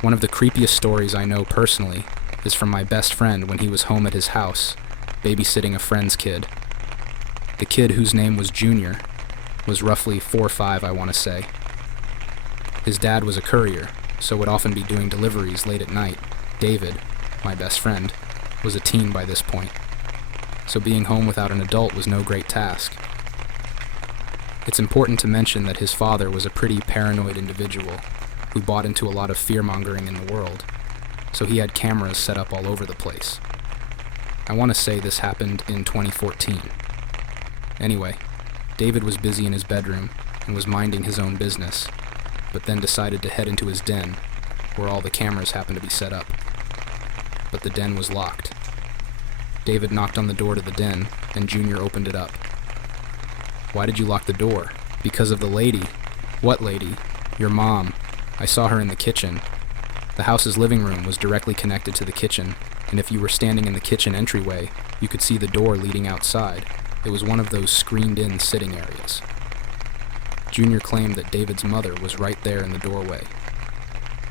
One of the creepiest stories I know personally is from my best friend when he was home at his house, babysitting a friend's kid. The kid, whose name was Junior, was roughly 4 or 5, I want to say. His dad was a courier, so would often be doing deliveries late at night. David, my best friend, was a teen by this point, so being home without an adult was no great task. It's important to mention that his father was a pretty paranoid individual who bought into a lot of fear-mongering in the world, so he had cameras set up all over the place. I want to say this happened in 2014. Anyway, David was busy in his bedroom and was minding his own business, but then decided to head into his den, where all the cameras happened to be set up. But the den was locked. David knocked on the door to the den, and Junior opened it up. "Why did you lock the door?" "Because of the lady." "What lady?" "Your mom. I saw her in the kitchen." The house's living room was directly connected to the kitchen, and if you were standing in the kitchen entryway, you could see the door leading outside. It was one of those screened-in sitting areas. Junior claimed that David's mother was right there in the doorway.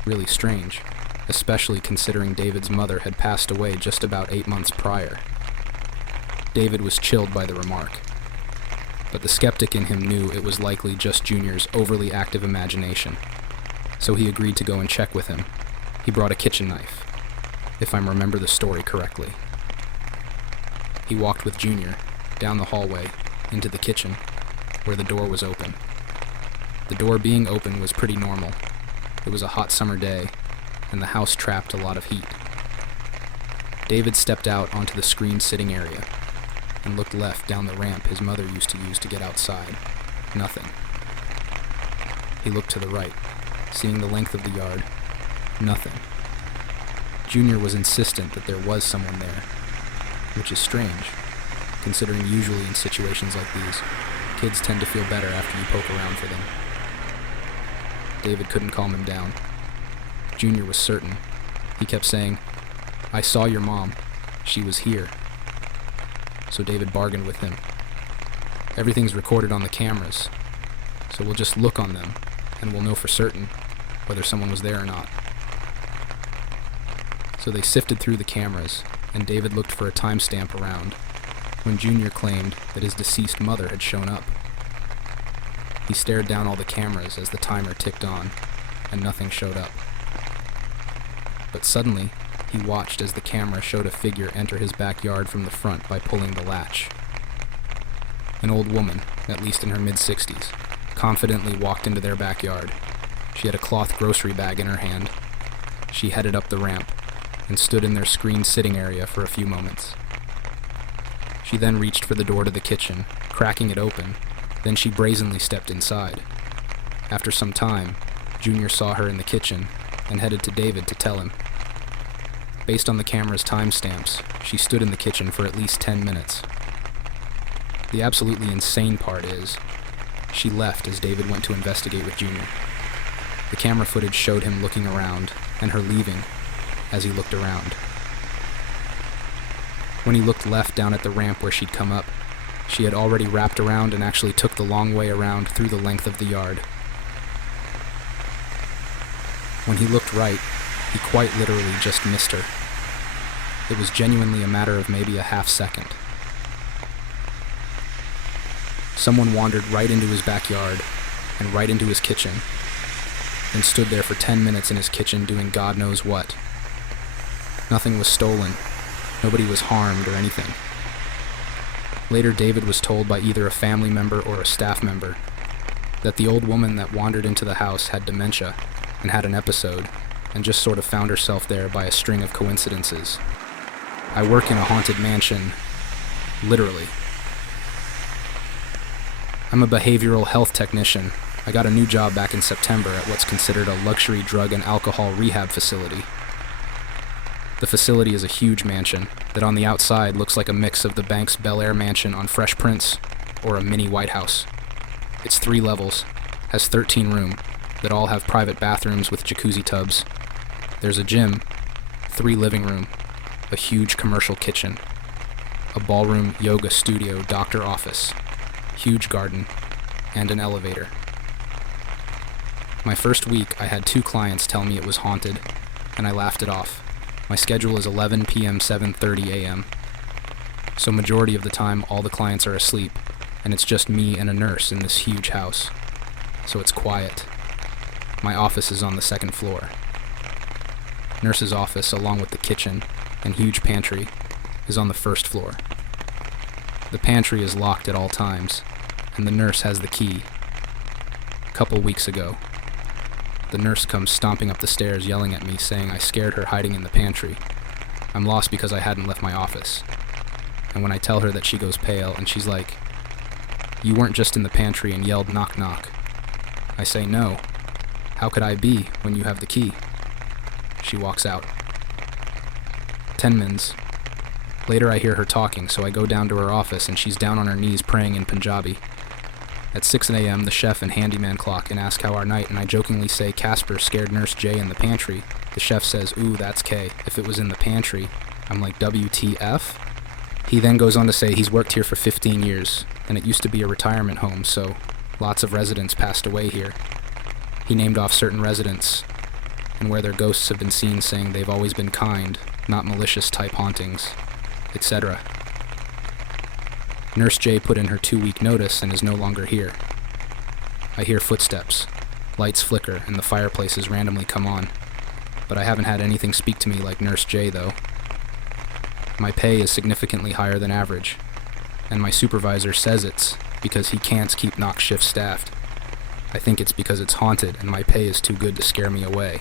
Really strange, especially considering David's mother had passed away just about 8 months prior. David was chilled by the remark, but the skeptic in him knew it was likely just Junior's overly active imagination, so he agreed to go and check with him. He brought a kitchen knife, if I remember the story correctly. He walked with Junior down the hallway into the kitchen, where the door was open. The door being open was pretty normal. It was a hot summer day, and the house trapped a lot of heat. David stepped out onto the screened sitting area and looked left down the ramp his mother used to use to get outside. Nothing. He looked to the right, seeing the length of the yard. Nothing. Junior was insistent that there was someone there, which is strange, considering usually in situations like these, kids tend to feel better after you poke around for them. David couldn't calm him down. Junior was certain. He kept saying, "I saw your mom. She was here." So David bargained with him. "Everything's recorded on the cameras, so we'll just look on them, and we'll know for certain whether someone was there or not." So they sifted through the cameras, and David looked for a timestamp around when Junior claimed that his deceased mother had shown up. He stared down all the cameras as the timer ticked on, and nothing showed up. But suddenly, he watched as the camera showed a figure enter his backyard from the front by pulling the latch. An old woman, at least in her mid-60s, confidently walked into their backyard. She had a cloth grocery bag in her hand. She headed up the ramp and stood in their screened sitting area for a few moments. She then reached for the door to the kitchen, cracking it open. Then she brazenly stepped inside. After some time, Junior saw her in the kitchen and headed to David to tell him. Based on the camera's timestamps, she stood in the kitchen for at least 10 minutes. The absolutely insane part is, she left as David went to investigate with Junior. The camera footage showed him looking around, and her leaving as he looked around. When he looked left down at the ramp where she'd come up, she had already wrapped around and actually took the long way around through the length of the yard. When he looked right, he quite literally just missed her. It was genuinely a matter of maybe a half second. Someone wandered right into his backyard and right into his kitchen and stood there for 10 minutes in his kitchen doing God knows what. Nothing was stolen. Nobody was harmed or anything. Later, David was told by either a family member or a staff member that the old woman that wandered into the house had dementia and had an episode and just sort of found herself there by a string of coincidences. I work in a haunted mansion, literally. I'm a behavioral health technician. I got a new job back in September at what's considered a luxury drug and alcohol rehab facility. The facility is a huge mansion that on the outside looks like a mix of the Banks Bel Air mansion on Fresh Prince or a mini White House. It's 3 levels, has 13 rooms that all have private bathrooms with jacuzzi tubs. There's a gym, 3 living room, a huge commercial kitchen, a ballroom, yoga studio, doctor office, huge garden, and an elevator. My first week, I had 2 clients tell me it was haunted, and I laughed it off. My schedule is 11 p.m., 7:30 a.m., so majority of the time, all the clients are asleep, and it's just me and a nurse in this huge house, so it's quiet. My office is on the 2nd floor. Nurse's office, along with the kitchen and huge pantry, is on the 1st floor. The pantry is locked at all times, and the nurse has the key. A couple weeks ago, the nurse comes stomping up the stairs yelling at me, saying I scared her hiding in the pantry. I'm lost because I hadn't left my office. And when I tell her that, she goes pale, and she's like, "You weren't just in the pantry and yelled knock knock." I say, "No. How could I be when you have the key?" She walks out. 10 minutes. Later I hear her talking, so I go down to her office, and she's down on her knees praying in Punjabi. At 6 a.m., the chef and handyman clock and ask how our night, and I jokingly say Casper scared Nurse J in the pantry. The chef says, "Ooh, that's K. If it was in the pantry." I'm like, WTF? He then goes on to say he's worked here for 15 years, and it used to be a retirement home, so lots of residents passed away here. He named off certain residents, and where their ghosts have been seen, saying they've always been kind, not malicious type hauntings, etc. Nurse J put in her 2-week notice and is no longer here. I hear footsteps, lights flicker, and the fireplaces randomly come on, but I haven't had anything speak to me like Nurse J, though. My pay is significantly higher than average, and my supervisor says it's because he can't keep knock shift staffed. I think it's because it's haunted and my pay is too good to scare me away.